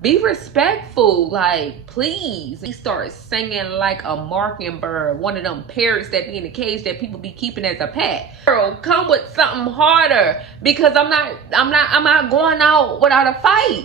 Be respectful, like, please. He starts singing like a mockingbird, one of them parrots that be in the cage that people be keeping as a pet. Girl, come with something harder, because I'm not going out without a fight.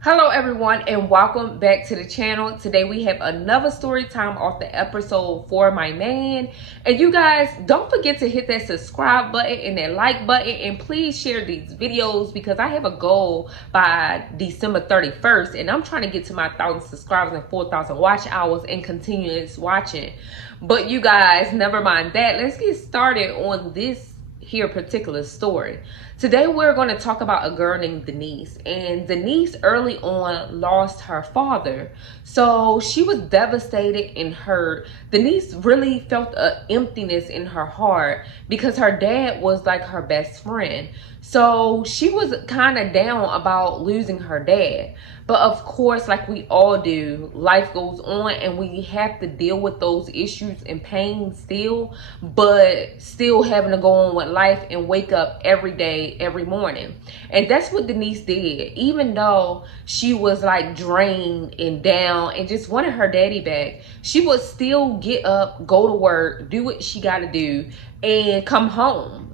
Hello everyone, and welcome back to the channel. Today we have another story time off the episode for my man. And you guys, don't forget to hit that subscribe button and that like button, and please share these videos because I have a goal by December 31st, and I'm trying to get to my 1,000 subscribers and 4,000 watch hours and continuous watching. But you guys, never mind that. Let's get started on this here particular story. Today we're going to talk about a girl named Denise, and Denise early on lost her father, so she was devastated and hurt. Denise really felt an emptiness in her heart because her dad was like her best friend, so she was kind of down about losing her dad. But of course, like we all do, life goes on and we have to deal with those issues and pain still, but still having to go on with life and wake up every day, every morning. And that's what Denise did. Even though she was like drained and down and just wanted her daddy back, she would still get up, go to work, do what she got to do, and come home.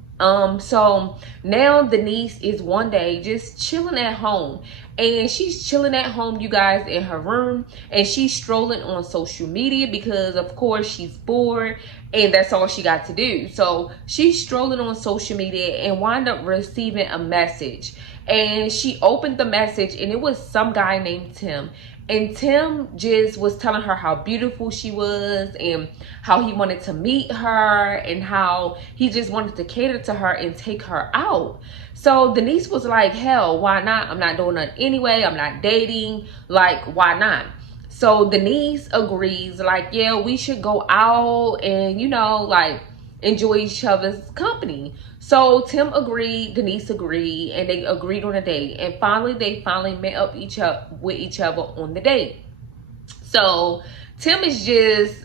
So now Denise is one day just chilling at home, and she's chilling at home, you guys, in her room, and she's strolling on social media because of course she's bored and that's all she got to do. So she's strolling on social media and wound up receiving a message, and she opened the message and it was some guy named Tim. And Tim just was telling her how beautiful she was and how he wanted to meet her and how he just wanted to cater to her and take her out. So Denise was like, hell, why not? I'm not doing that anyway. I'm not dating. Like, why not? So Denise agrees, like, yeah, we should go out and, you know, like, enjoy each other's company. So Tim agreed, Denise agreed, and they agreed on a date. And finally, they met up with each other on the date. So Tim is just,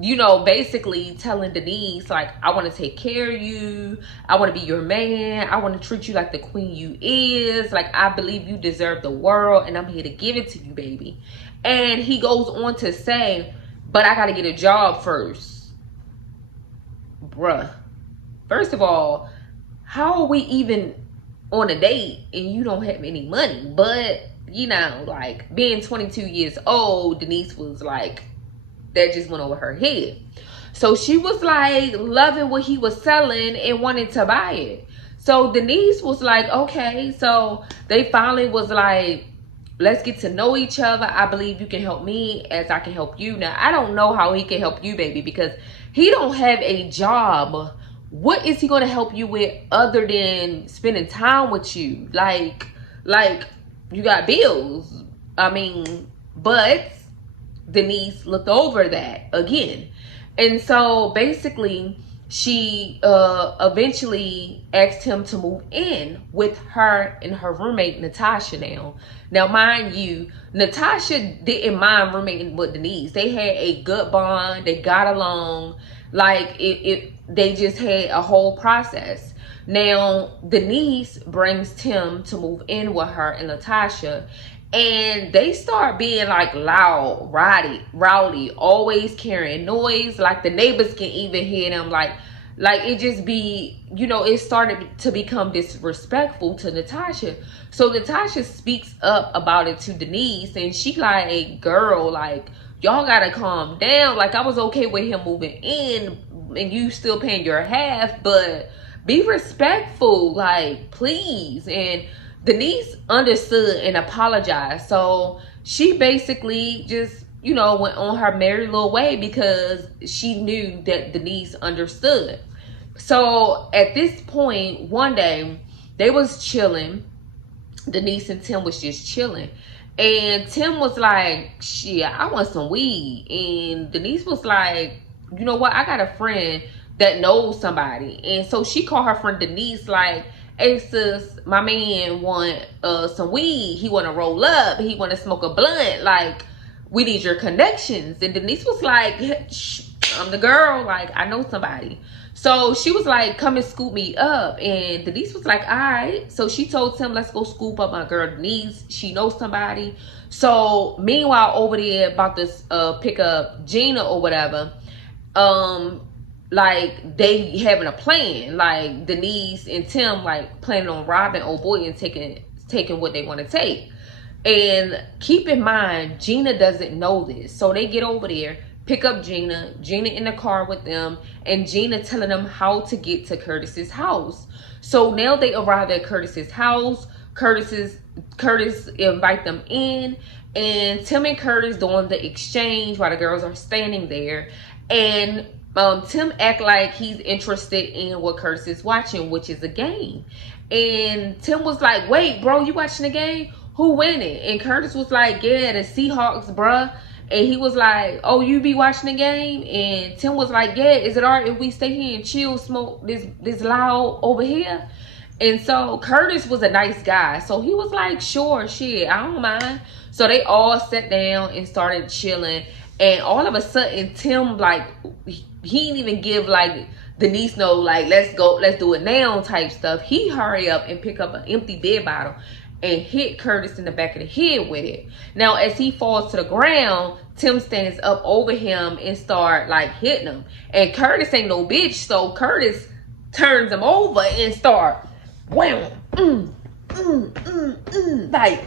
you know, basically telling Denise, like, I want to take care of you. I want to be your man. I want to treat you like the queen you is. Like, I believe you deserve the world, and I'm here to give it to you, baby. And he goes on to say, but I got to get a job first. Bruh, first of all, how are we even on a date and you don't have any money? But, you know, like, being 22 years old, Denise was like, that just went over her head. So she was like loving what he was selling and wanted to buy it. So Denise was like, okay. So they finally was like, let's get to know each other. I believe you can help me as I can help you. Now, I don't know how he can help you, baby, because he don't have a job. What is he going to help you with other than spending time with you? Like you got bills. I mean, but Denise looked over that again. And so basically she eventually asked him to move in with her and her roommate Natasha. Now mind you, Natasha didn't mind roommating with Denise. They had a good bond. They got along. Like they just had a whole process. Now Denise brings Tim to move in with her and Natasha, and they start being like loud, rowdy, always carrying noise. Like the neighbors can even hear them. Like it just be, you know, it started to become disrespectful to Natasha. So Natasha speaks up about it to Denise, and she like, girl, like, y'all gotta calm down. Like, I was okay with him moving in and you still paying your half, but be respectful, like, please. And Denise understood and apologized. So she basically just, you know, went on her merry little way because she knew that Denise understood. So at this point, one day, they was chilling. Denise and Tim was just chilling. And Tim was like, shit, I want some weed. And Denise was like, you know what? I got a friend that knows somebody. And so she called her friend Denise like, hey sis, my man want some weed. He want to roll up. He want to smoke a blunt. Like, we need your connections. And Denise was like, I'm the girl, like, I know somebody. So she was like, come and scoop me up. And Denise was like, all right. So she told Tim, let's go scoop up my girl Denise. She knows somebody. So meanwhile, over there about to pick up Gina or whatever, like they having a plan. Like Denise and Tim like planning on robbing old boy and taking what they want to take. And keep in mind, Gina doesn't know this. So they get over there, pick up Gina in the car with them, and Gina telling them how to get to Curtis's house. So now they arrive at Curtis's house. Curtis invite them in, and Tim and Curtis doing the exchange while the girls are standing there. And Tim act like he's interested in what Curtis is watching, which is a game. And Tim was like, wait, bro, you watching the game? Who winning? And Curtis was like, yeah, the Seahawks, bruh. And he was like, oh, you be watching the game? And Tim was like, yeah, is it all right if we stay here and chill, smoke this loud over here? And so Curtis was a nice guy. So he was like, sure, shit, I don't mind. So they all sat down and started chilling. And all of a sudden, Tim, like, he didn't even give, like, Denise no, like, let's go, let's do it now type stuff. He hurry up and pick up an empty beer bottle and hit Curtis in the back of the head with it. Now, as he falls to the ground, Tim stands up over him and start, like, hitting him. And Curtis ain't no bitch, so Curtis turns him over and start, wham, like,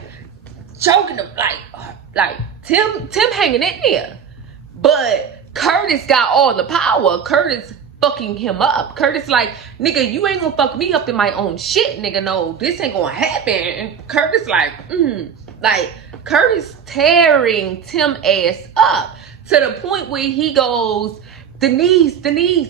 choking him, like, Tim hanging in there. But Curtis got all the power. Curtis fucking him up. Curtis like, nigga, you ain't gonna fuck me up in my own shit, nigga. No, this ain't gonna happen. And Curtis like, like Curtis tearing Tim ass up to the point where he goes, Denise,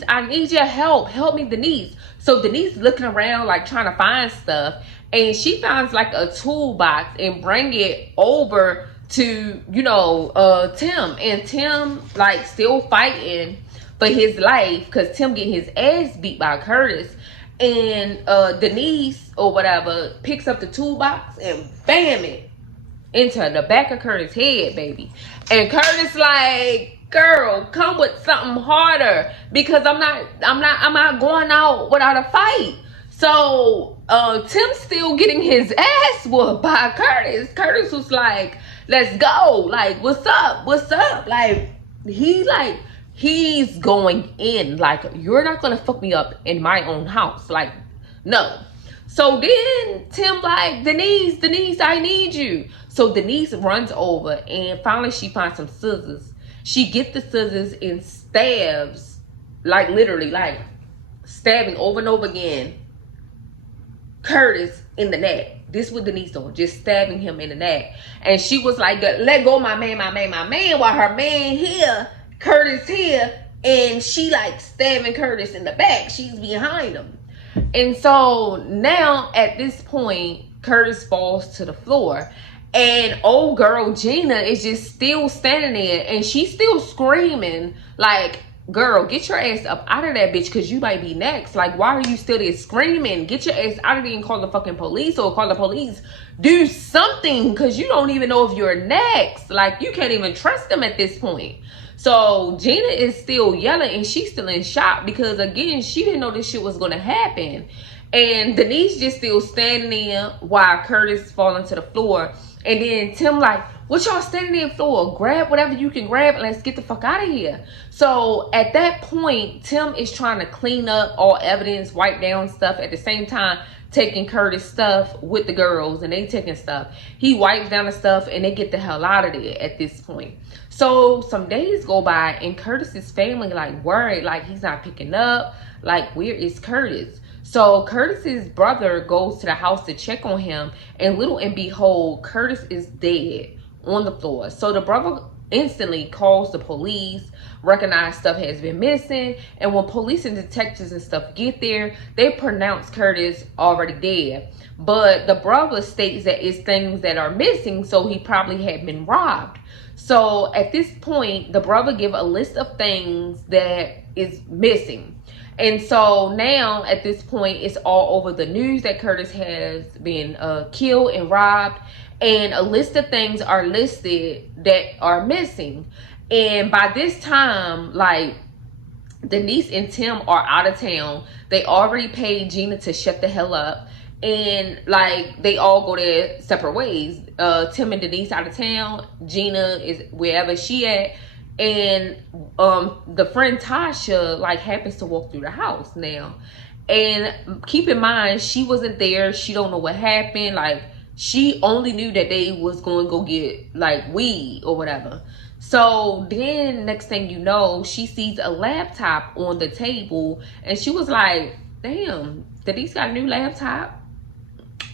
I need your help. Help me, Denise. So Denise looking around like trying to find stuff, and she finds like a toolbox and bring it over to, you know, Tim. And Tim like still fighting for his life because Tim get his ass beat by Curtis. And Denise or whatever picks up the toolbox and bam it into the back of Curtis' head, baby. And Curtis like, girl, come with something harder because I'm not going out without a fight. So Tim's still getting his ass whooped by Curtis. Curtis was like, let's go. Like, what's up? Like, he's going in. Like, you're not gonna fuck me up in my own house. Like, no. So then Tim like, Denise, I need you. So Denise runs over and finally she finds some scissors. She gets the scissors and stabs, like literally, like stabbing over and over again, Curtis in the neck. This is what Denise doing, just stabbing him in the neck. And she was like, let go my man, while her man here, Curtis here, and she like stabbing Curtis in the back. She's behind him. And so now at this point, Curtis falls to the floor. And old girl Gina is just still standing there, and she's still screaming like, girl, get your ass up out of that bitch because you might be next. Like, why are you still there screaming? Get your ass out of there and call the fucking police, or call the police. Do something because you don't even know if you're next. Like, you can't even trust them at this point. So Gina is still yelling, and she's still in shock because, again, she didn't know this shit was going to happen. And Denise just still standing there while Curtis falling to the floor. And then Tim like, what y'all standing there for? Grab whatever you can grab and let's get the fuck out of here. So at that point, Tim is trying to clean up all evidence, wipe down stuff, at the same time taking Curtis' stuff with the girls, and they taking stuff. He wipes down the stuff and they get the hell out of there at this point. So some days go by and Curtis's family like worried, like he's not picking up. Like, where is Curtis? So Curtis's brother goes to the house to check on him, and little and behold, Curtis is dead on the floor. So the brother instantly calls the police, recognize stuff has been missing, and when police and detectives and stuff get there, they pronounce Curtis already dead. But the brother states that it's things that are missing, so he probably had been robbed. So at this point, the brother give a list of things that is missing. And so now at this point, it's all over the news that Curtis has been killed and robbed. and a list of things are listed that are missing. And by this time, like, Denise and Tim are out of town. They already paid Gina to shut the hell up. And like, they all go their separate ways. Tim and Denise out of town. Gina is wherever she at. And the friend Tasha like happens to walk through the house now. And keep in mind, she wasn't there. She don't know what happened. Like, she only knew that they was going to go get like weed or whatever. So then next thing you know, she sees a laptop on the table, and she was like, damn, Denise got a new laptop?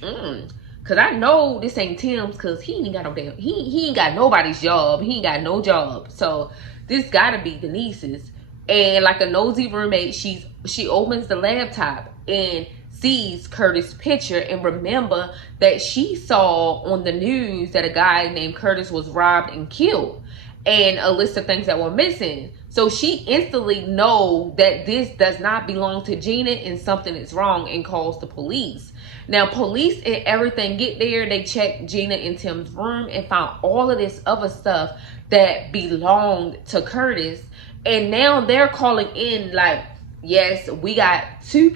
Cause I know this ain't Tim's, cause he ain't got no damn, he ain't got nobody's job. He ain't got no job. So this gotta be Denise's. And like a nosy roommate, she opens the laptop and sees Curtis' picture, and remember that she saw on the news that a guy named Curtis was robbed and killed, and a list of things that were missing. So she instantly know that this does not belong to Gina and something is wrong, and calls the police. Now police and everything get there. They check Gina and Tim's room and found all of this other stuff that belonged to Curtis. And now they're calling in like, yes, we got two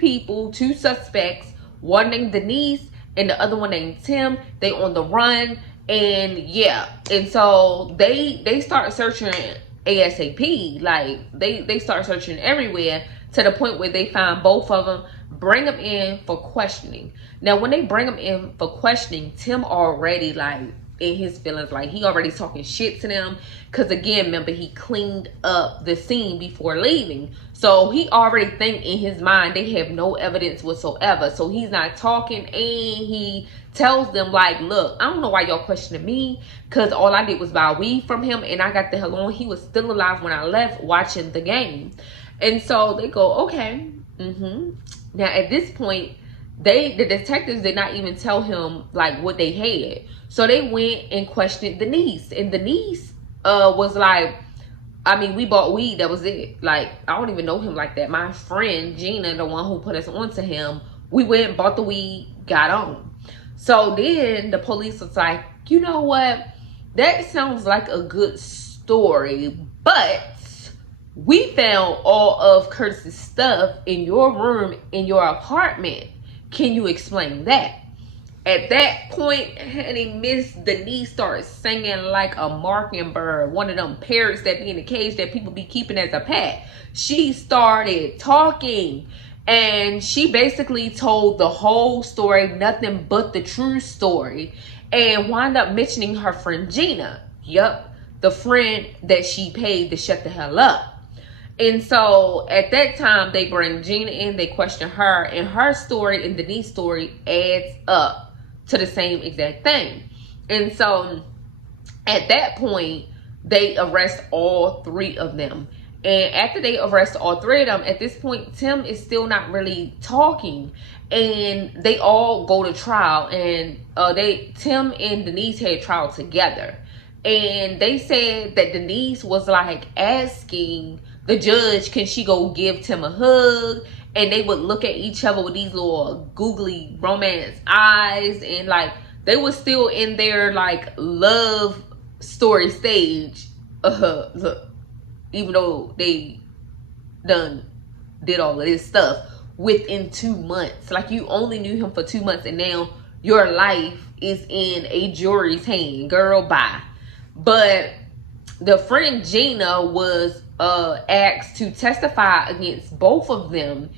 suspects, one named Denise and the other one named Tim. They on the run. And yeah, and so they start searching ASAP. Like, they start searching everywhere, to the point where they find both of them, bring them in for questioning. Now when they bring them in for questioning, Tim already like in his feelings, like he already talking shit to them, because again, remember, he cleaned up the scene before leaving. So he already think in his mind they have no evidence whatsoever. So he's not talking, and he tells them like, look, I don't know why y'all questioning me, because all I did was buy weed from him and I got the hell on. He was still alive when I left, watching the game. And so they go, okay. Now at this point, the detectives did not even tell him like what they had. So they went and questioned Denise, and Denise was like, I mean, we bought weed, that was it. Like, I don't even know him like that. My friend Gina, the one who put us onto him, we went and bought the weed, got on. So then the police was like, you know what, that sounds like a good story, but we found all of Curtis's stuff in your room in your apartment. Can you explain that? At that point, honey, Miss Denise started singing like a mockingbird, one of them parrots that be in the cage that people be keeping as a pet. She started talking, and she basically told the whole story, nothing but the true story, and wound up mentioning her friend Gina. Yup, the friend that she paid to shut the hell up. And so at that time, they bring Gina in, they question her, and her story and Denise's story adds up to the same exact thing. And so at that point, they arrest all three of them. And after they arrest all three of them, at this point, Tim is still not really talking, and they all go to trial. And Tim and Denise had trial together, and they said that Denise was like asking the judge, can she go give Tim a hug? And they would look at each other with these little googly romance eyes, and like they were still in their like love story stage. Look, even though they done did all of this stuff within 2 months. Like, you only knew him for 2 months, and now your life is in a jury's hand. Girl, bye. But the friend Gina was asked to testify against both of them,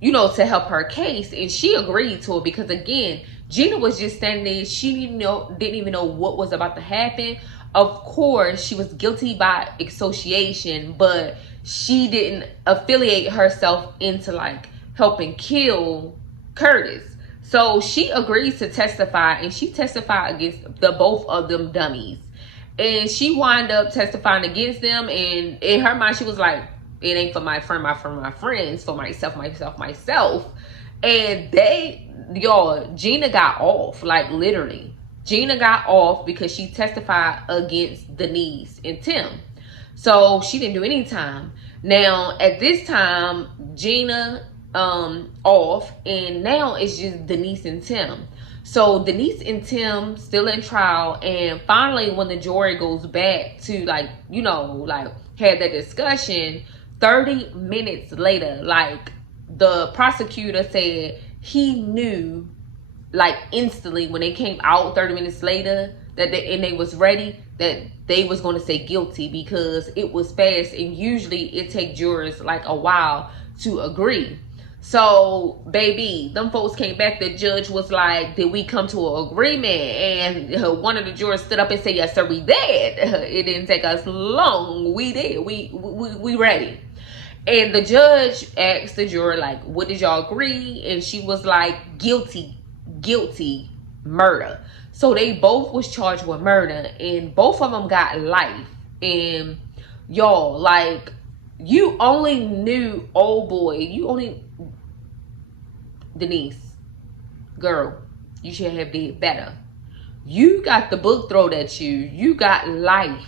you know, to help her case, and she agreed to it, because again, Gina was just standing there. She didn't even know what was about to happen. Of course, she was guilty by association, but she didn't affiliate herself into like helping kill Curtis. So she agrees to testify, and she testified against the both of them dummies. And she wound up testifying against them, and in her mind, she was like, it ain't for my friend, my friends, for myself. And Gina got off, like literally. Gina got off because she testified against Denise and Tim. So she didn't do any time. Now, at this time, Gina off, and now it's just Denise and Tim. So Denise and Tim still in trial, and finally when the jury goes back to like, you know, like had that discussion, 30 minutes later, like the prosecutor said he knew like instantly when they came out 30 minutes later that they was ready, that they was going to say guilty, because it was fast, and usually it take jurors like a while to agree. So baby, them folks came back. The judge was like, did we come to an agreement? And one of the jurors stood up and said, yes sir, we did. It didn't take us long, we did, we ready. And the judge asked the juror, like, what did y'all agree? And she was like, guilty, murder. So they both was charged with murder, and both of them got life. And y'all, like, you only knew old boy, Denise, girl, you should have did better. You got the book thrown at you. You got life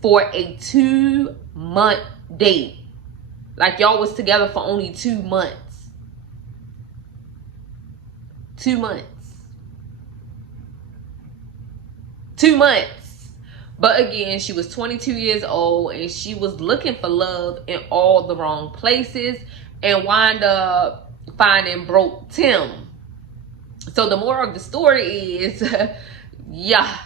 for a 2-month date. Like, y'all was together for only 2 months. 2 months. 2 months. But again, she was 22 years old, and she was looking for love in all the wrong places, and wound up finding broke Tim. So the moral of the story is, yeah,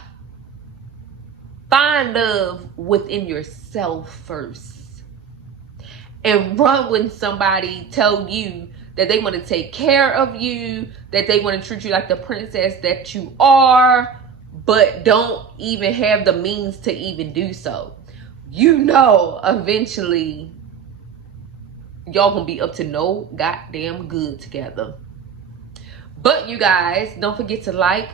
find love within yourself first, and run when somebody tell you that they want to take care of you, that they want to treat you like the princess that you are, but don't even have the means to even do so. You know, eventually y'all gonna be up to no goddamn good together. But you guys, don't forget to like,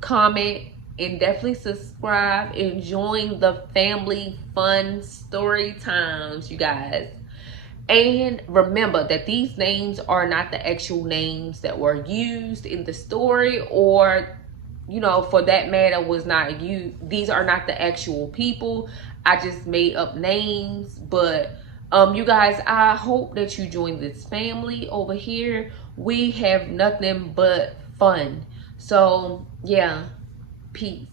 comment, and definitely subscribe. Enjoying the family fun story times, you guys. And remember that these names are not the actual names that were used in the story, or, you know, for that matter, was not you. These are not the actual people. I just made up names. But you guys, I hope that you join this family over here. We have nothing but fun. So yeah, peace.